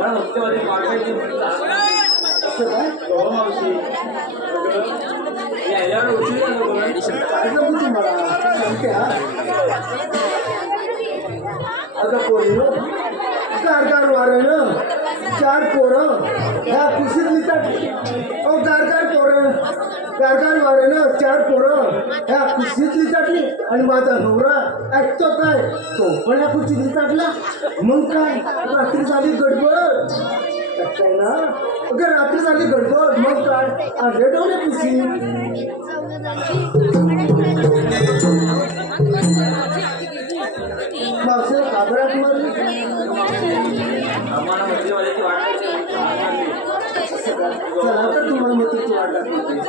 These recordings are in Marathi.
मला नुकतेमध्ये वाटायची असं काय हो मावशी यायला उशीर काय नको तुम्हाला सांगते हा आता पोरी कार वारं चार पोरं ह्या कुशीत लिहितात अहो कार वारं चार पोरं ह्या कुशीत लिहितात आणि माझा नवरा ऐकतो काय तो पण ह्या कुशीत लिहितातला मग काय रात्री झाली गडबड काय ना अगं रात्री झाली गडबड मग काय आले डोळे कुशी मावशी घाबरात मारली आम्हाला मध्यवाल्याची वाट चला तर तुम्हाला मतीची वाट लागते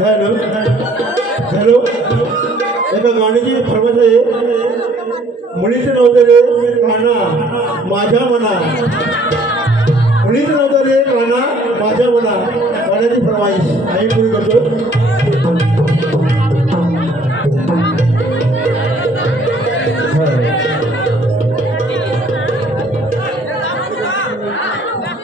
हॅलो हॅलो एका गाण्याची फरमाईश आहे मुलीचं नव्हतं रे काना माझ्या मना मुलीचं नव्हतं रे काना